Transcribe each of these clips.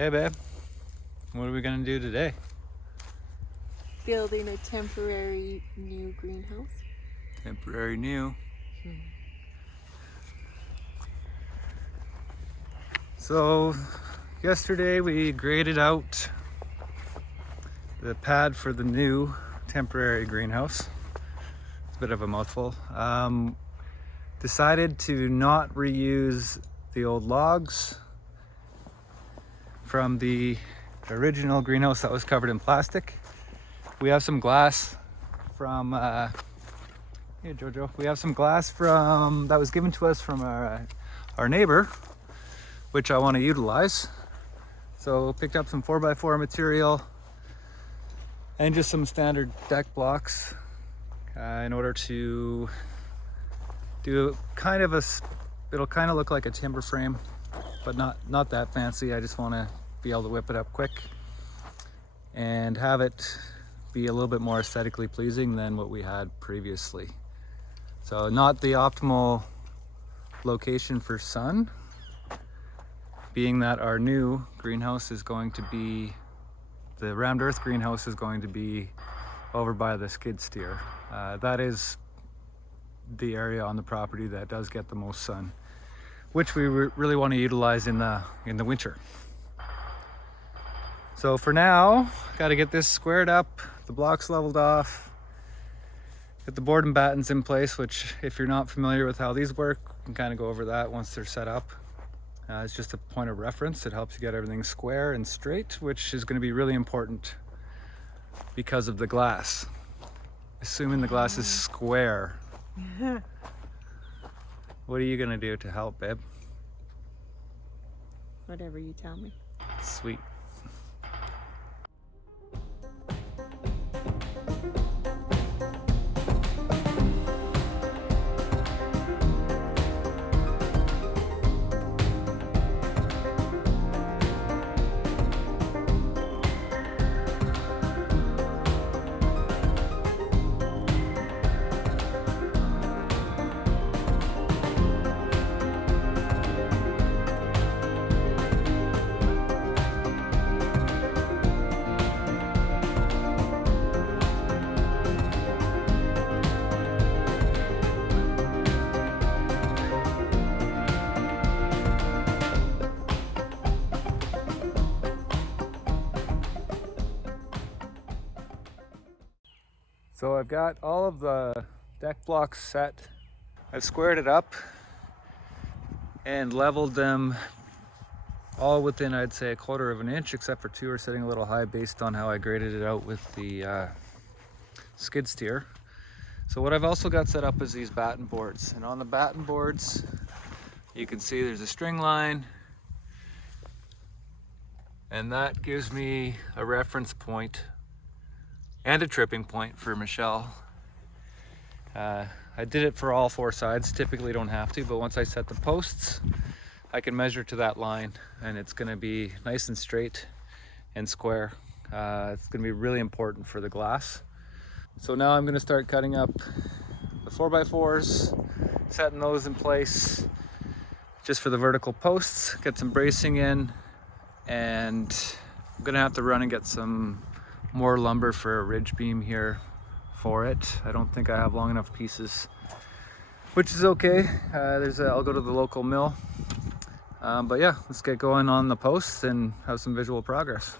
Hey babe, what are we gonna do today? Building a temporary new greenhouse. Temporary new. So yesterday we graded out the pad for the new temporary greenhouse. It's a bit of a mouthful. Decided to not reuse the old logs from the original greenhouse that was covered in plastic. We have some glass from hey Jojo, we have some glass from that was given to us from our neighbor, which I want to utilize. So picked up some 4x4 material and just some standard deck blocks in order to do kind of it'll kind of look like a timber frame, but not that fancy. I just want to be able to whip it up quick and have it be a little bit more aesthetically pleasing than what we had previously. So not the optimal location for sun, being that our new greenhouse is going to be, the rammed earth greenhouse is going to be over by the skid steer. That is the area on the property that does get the most sun, which we really want to utilize in the winter. So for now, got to get this squared up, the blocks leveled off, get the board and battens in place, which if you're not familiar with how these work, we can kind of go over that once they're set up. It's just a point of reference. It helps you get everything square and straight, which is going to be really important because of the glass. Assuming the glass is square. What are you going to do to help, babe? Whatever you tell me. Sweet. So I've got all of the deck blocks set. I've squared it up and leveled them all within, I'd say, 1/4 of an inch, except for 2 are sitting a little high based on how I graded it out with the skid steer. So what I've also got set up is these batten boards. And on the batten boards, you can see there's a string line, and that gives me a reference point and a tripping point for Michelle. I did it for all 4 sides. Typically don't have to, but once I set the posts, I can measure to that line and it's gonna be nice and straight and square. It's gonna be really important for the glass. So now I'm gonna start cutting up the 4x4s, setting those in place just for the vertical posts, get some bracing in, and I'm gonna have to run and get some more lumber for a ridge beam here for it. I don't think I have long enough pieces, which is okay. I'll go to the local mill. But yeah, let's get going on the posts and have some visual progress.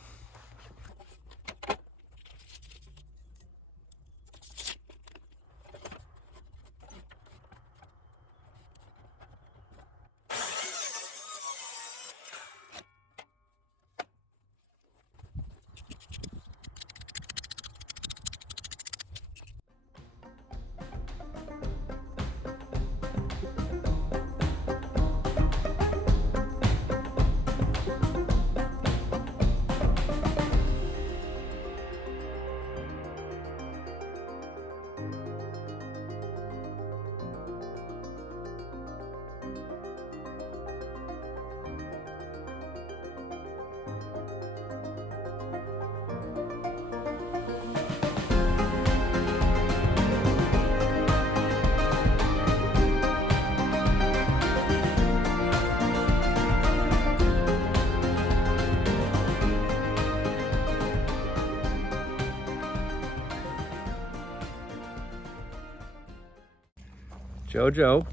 Jojo,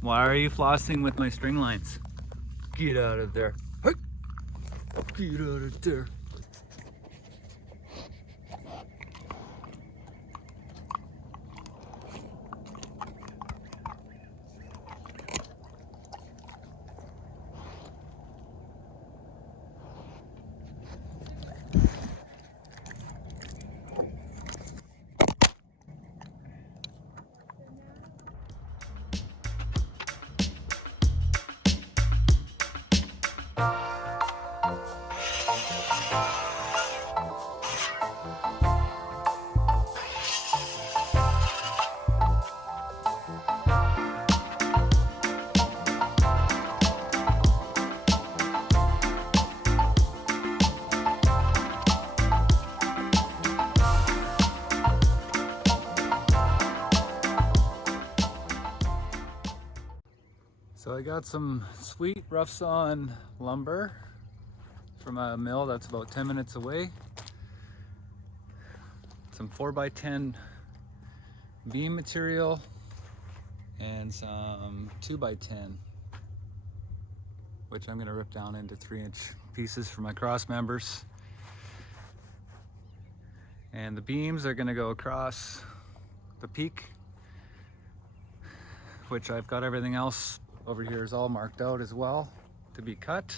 why are you flossing with my string lines? Get out of there. Hey! Get out of there. So I got some sweet rough sawn lumber from a mill that's about 10 minutes away. Some 4x10 beam material and some 2x10, which I'm gonna rip down into 3-inch pieces for my cross members. And the beams are gonna go across the peak, which I've got everything else over here is all marked out as well to be cut.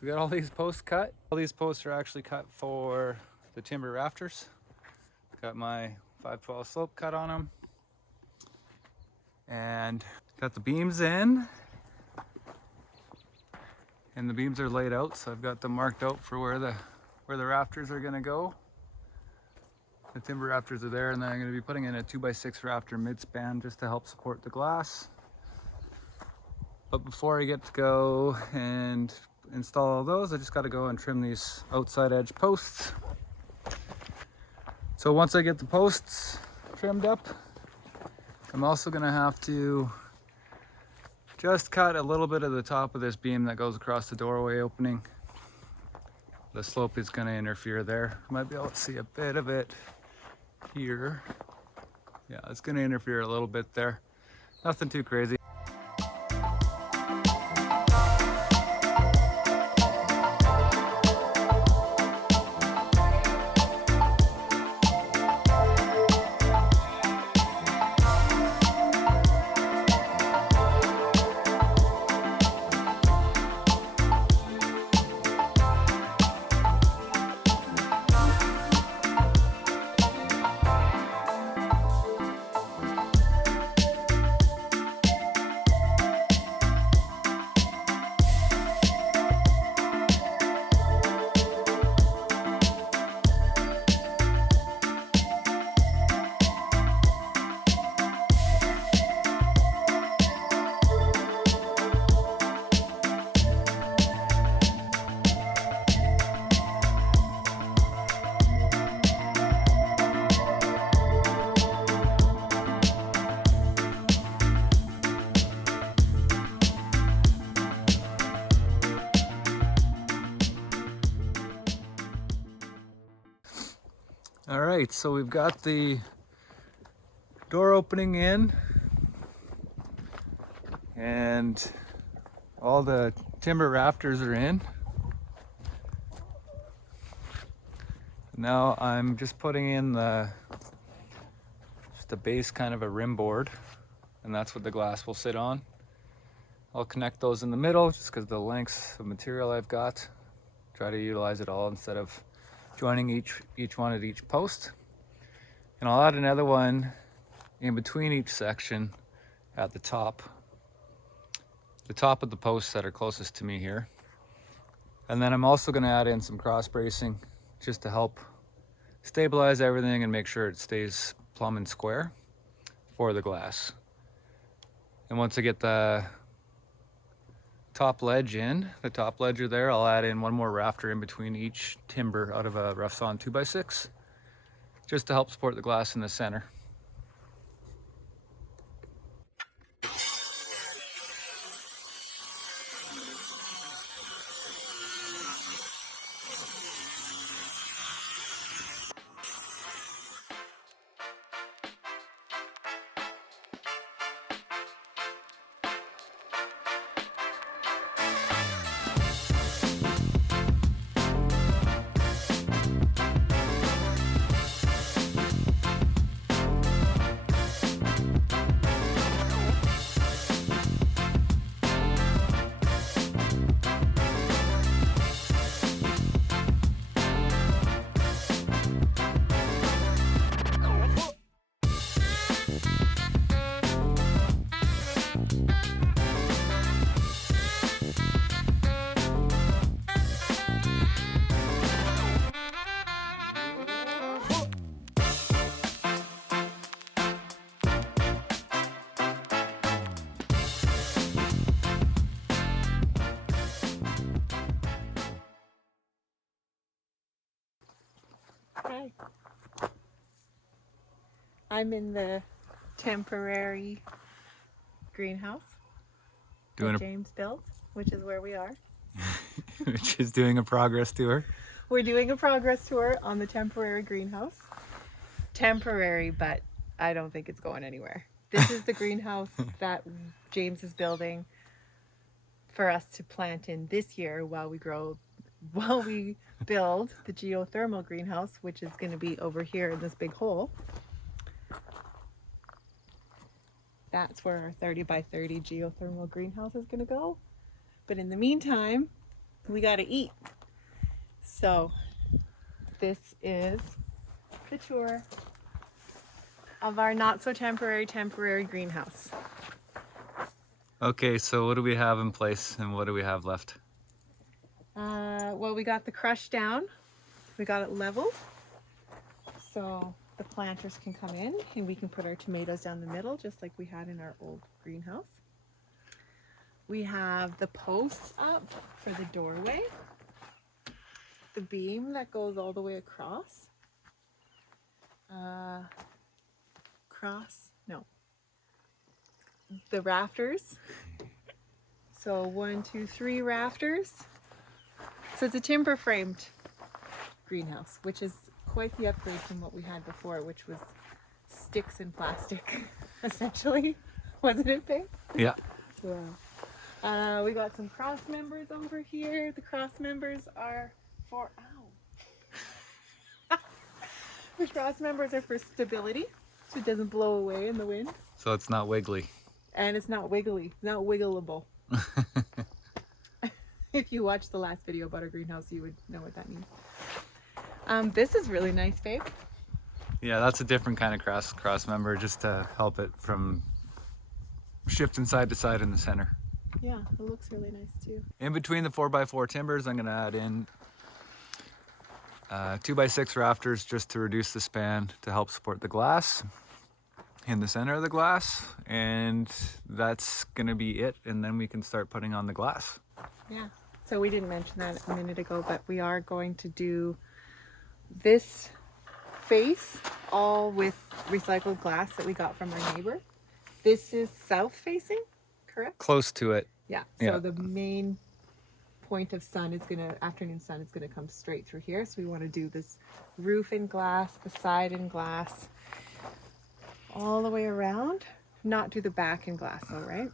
We got all these posts cut. All these posts are actually cut for the timber rafters. Got my 512 slope cut on them. And got the beams in. And the beams are laid out, so I've got them marked out for where the rafters are gonna go. The timber rafters are there, and then I'm gonna be putting in a 2x6 rafter mid-span just to help support the glass. But before I get to go and install all those, I just got to go and trim these outside edge posts. So once I get the posts trimmed up, I'm also going to have to just cut a little bit of the top of this beam that goes across the doorway opening. The slope is going to interfere there. You might be able to see a bit of it here. Yeah, it's going to interfere a little bit there. Nothing too crazy. All right, so we've got the door opening in, and all the timber rafters are in. Now I'm just putting in just a base, kind of a rim board, and that's what the glass will sit on. I'll connect those in the middle just because the lengths of material I've got. Try to utilize it all instead of joining each one at each post. And I'll add another one in between each section at the top of the posts that are closest to me here. And then I'm also going to add in some cross bracing just to help stabilize everything and make sure it stays plumb and square for the glass. And once I get the top ledger there, I'll add in one more rafter in between each timber out of a rough sawn 2x6 just to help support the glass in the center. Hi. I'm in the temporary greenhouse Doing that James built, which is where we are. which is doing a progress tour. We're doing a progress tour on the temporary greenhouse. Temporary, but I don't think it's going anywhere. This is the greenhouse that James is building for us to plant in this year while we build the geothermal greenhouse, which is going to be over here in this big hole. That's where our 30 by 30 geothermal greenhouse is going to go. But in the meantime, we got to eat. So this is the tour of our not so temporary greenhouse. Okay, so what do we have in place and what do we have left? Well, we got the crush down. We got it leveled. So the planters can come in and we can put our tomatoes down the middle just like we had in our old greenhouse. We have the posts up for the doorway. The beam that goes all the way across. The rafters. So 1, 2, 3 rafters. So it's a timber framed greenhouse, which is quite the upgrade from what we had before, which was sticks and plastic, essentially. Wasn't it, babe? Yeah. Yeah. We got some cross members over here. The cross members are for the cross members are for stability, so it doesn't blow away in the wind. So it's not wiggly. And it's not wiggly, not wiggleable. If you watched the last video about our greenhouse, you would know what that means. This is really nice, babe. Yeah, that's a different kind of cross member just to help it from shifting side to side in the center. Yeah, it looks really nice too. In between the 4x4 timbers, I'm going to add in 2x6 rafters just to reduce the span to help support the glass in the center of the glass, and that's going to be it, and then we can start putting on the glass. Yeah, so we didn't mention that a minute ago, but we are going to do this face all with recycled glass that we got from our neighbor. This is south facing, correct? Close to it. Yeah, so the main point of afternoon sun is gonna come straight through here. So we want to do this roof in glass, the side in glass, all the way around. Not do the back in glass though, right?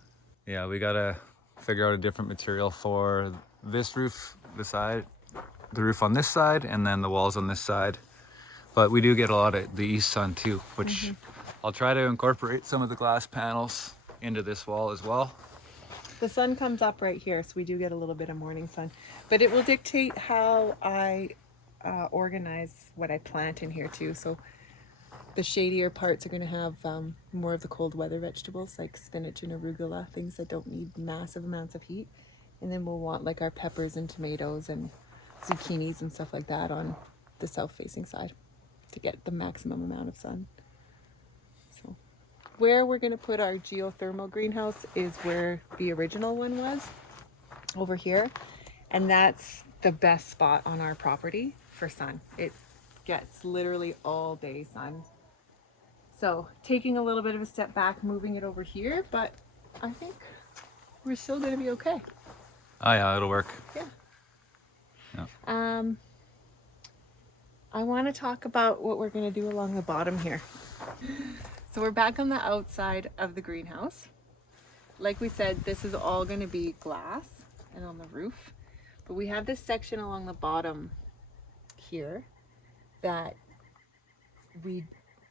Yeah, we gotta figure out a different material for this roof, the roof on this side, and then the walls on this side. But we do get a lot of the east sun too, which I'll try to incorporate some of the glass panels into this wall as well. The sun comes up right here, so we do get a little bit of morning sun. But it will dictate how I organize what I plant in here too. So the shadier parts are going to have more of the cold weather vegetables like spinach and arugula, things that don't need massive amounts of heat. And then we'll want like our peppers and tomatoes and zucchinis and stuff like that on the south facing side to get the maximum amount of sun. So where we're going to put our geothermal greenhouse is where the original one was, over here. And that's the best spot on our property for sun. It gets literally all day sun. So taking a little bit of a step back, moving it over here, but I think we're still going to be okay. Oh yeah, it'll work. Yeah. Yeah. I want to talk about what we're going to do along the bottom here. So we're back on the outside of the greenhouse. Like we said, this is all going to be glass and on the roof. But we have this section along the bottom here that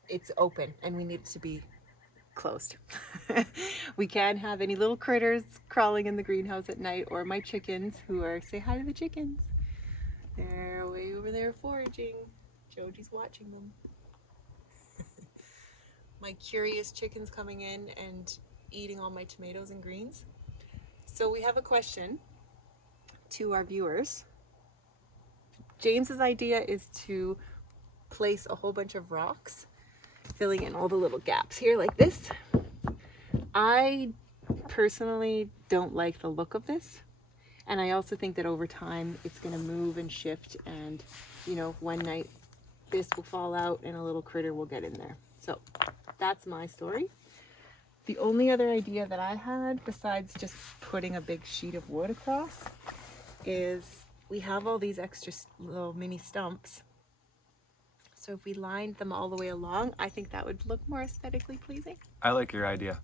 it's open and we need it to be closed. We can't have any little critters crawling in the greenhouse at night, or my chickens say hi to the chickens. They're way over there foraging. Joji's watching them. My curious chickens coming in and eating all my tomatoes and greens. So we have a question to our viewers. James's idea is to place a whole bunch of rocks, filling in all the little gaps here like this. I personally don't like the look of this. And I also think that over time it's going to move and shift, and one night this will fall out and a little critter will get in there. So that's my story. The only other idea that I had, besides just putting a big sheet of wood across, is we have all these extra little mini stumps. So if we lined them all the way along, I think that would look more aesthetically pleasing. I like your idea.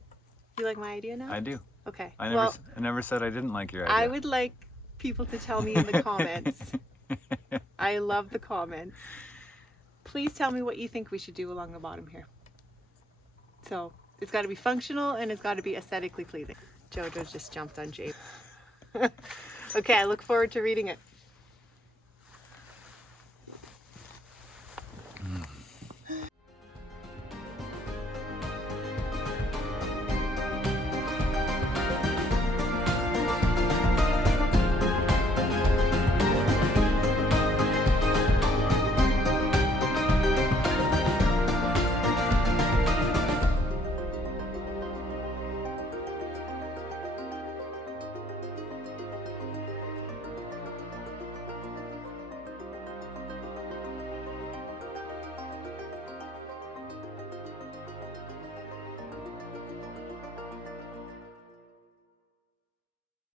You like my idea now? I do. Okay. I never said I didn't like your idea. I would like people to tell me in the comments. I love the comments. Please tell me what you think we should do along the bottom here. So it's got to be functional and it's got to be aesthetically pleasing. Jojo's just jumped on Jade. Okay, I look forward to reading it.